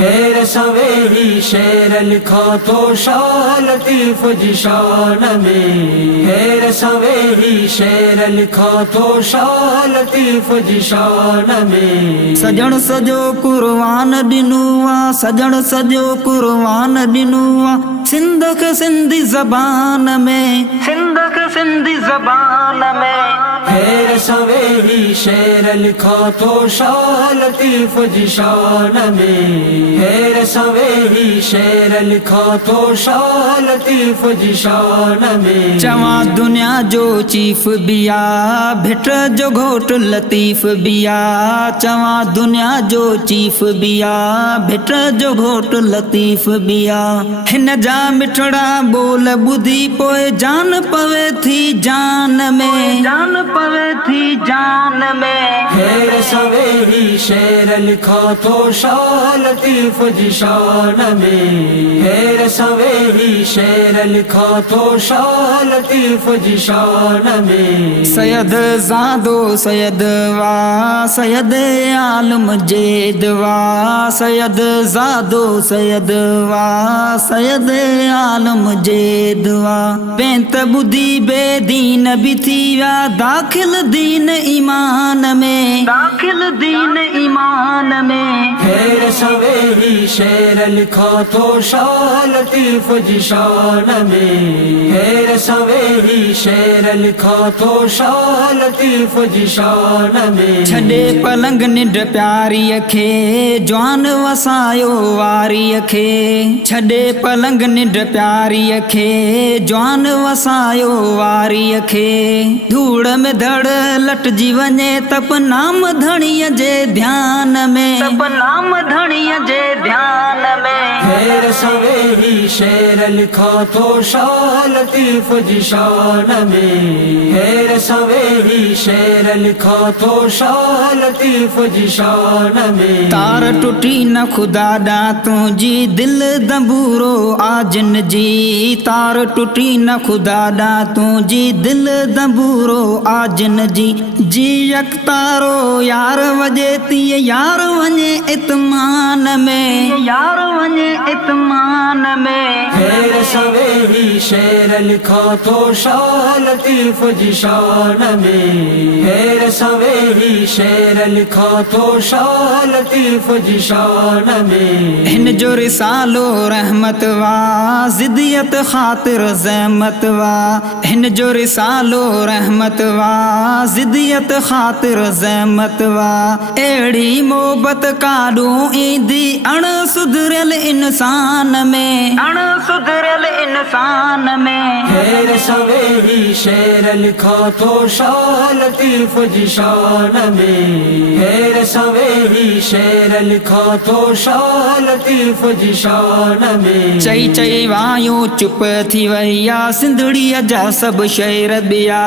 हेर सवेरी शेर लिखा तो शाह लतीफ जी शान में। हेर सवेरी शेर लिखा तो शाह लतीफ जी शान में। सजण सजो कुर्बान ॾिनुआ, सजण सजो कुर्बान ॾिनुआ, सिंध खे सिंधी ज़बान में, सिंध खे सिंधी ज़बान में। हेर सवेरी शेर लिखा तो शाह लतीफ जी शान में। हेर सवेरी शेर लिखा तो शाह लतीफ जी शान में। चवा दुनिया जो चीफ बिया, भिट जो घोट लतीफ बिया। चवा दुनिया जो चीफ बिया, भिट जो घोट लतीफ बिया। हिन जा मिठड़ा बोल ॿुधी पोइ जान पवे थी जान में, जान पवे थी जान में। हेर सवेरी शेर लिखा तो शाह लतीफ जी शान में। हेर सवेरी शेर लिखा तो शाह लतीफ जी शान में। सैयद ज़ादो सैयद वा, सैयद आलम जेद वा। सैयद ज़ादो सैयद वा, सैयद आलम जेद वा। बेंत ॿुधी बेदीन बि थी विया दाखिल दीन ईमान में, दाखिल दीन ईमान में। हेर सवेरी शेर लिखा तो शाह लतीफ जी शान में। हेर सवेरी शेर लिखा तो शाह लतीफ जी शान में। छॾे पलंग निंड प्यारीअ खे, जवान वसायो वारीअ खे। छॾे पलंग निंड प्यारीअ खे, जवान वसायो वारीअ खे। धूड़ में धड़ लटजी वञे तप नाम धणीअ जे ध्यान में, तप नाम धणीअ जे ध्यान में। हेर सवेरी शेर लिखा तो शाह लतीफ जी शान में। हेर सवेरी शेर लिखा तो शाह लतीफ जी शान में। तार टुटी न खुदा ॾा तुंहिंजी दिल दंबूरो आजिन जी। तार टुटी न खुदा ॾा तुंहिंजी दिल दंबूरो आजिन जी। जी यकतारो यार वॼे तीअं यार वञे इत्मान में, यार वञे इत्मान में। हेर सवेरी शेर लिखा तो शाह लतीफ जी शान में। हेर सवेरी शेर लिखा तो शाह लतीफ जी शान में। हिन जो रिसालो रहमत वा, ज़िदियत ख़ातिर ज़हमत वा। हिन जो रिसालो रहमत वा, ज़िदियत ख़ातिर ज़हमत वा। अहिड़ी मोहबत काॾों ईंदी अण सुधरियल इंसान में, अण सुधरियल इंसान में। हेर सवेरी शेर लिखा तो शाह लतीफ जी शान में। हेर सवेरी शेर लिखा तो शाह लतीफ जी शान में। चई चई वायूं चुप थी वैया सिंधड़ीअ जा सभु शेर ॿिया।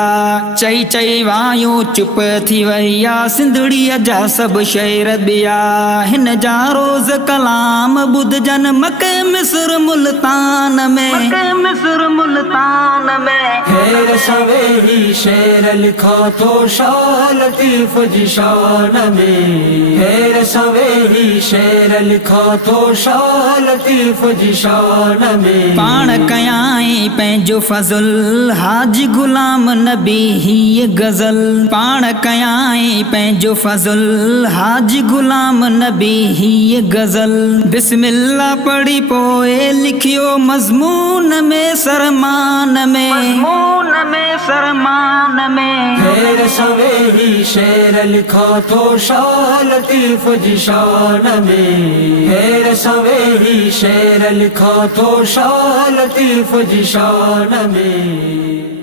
चई चई वायूं चुप थी वैया सिंधड़ीअ जा सभु शेर ॿिया। हिन जा रोज़ कलाम ॿुधजन मके मिस्र मुल्तान में, मके मिस्र मुल्तान में। हेर सवेरी शेर लिखा तो शाह लतीफ जी शान में। हेर सवेरी शेर लिखा तो शाह लतीफ जी शान में। पाण कयाई पंहिंजो फज़ल हाजी गुलाम नबी ही गज़ल। पाण कयाई पंहिंजो फज़ल हाजी गुलाम नबी ही गज़ल। बिस्मिल्लाह पढ़ी पोइ लिखियो मज़मून में सरमान में, मज़मून में सरमान में। हेर सवेरी शेर लिखा तो शाह लतीफ जी शान में। हेर सवेरी शेर लिखा तो शाह लतीफ जी शान में।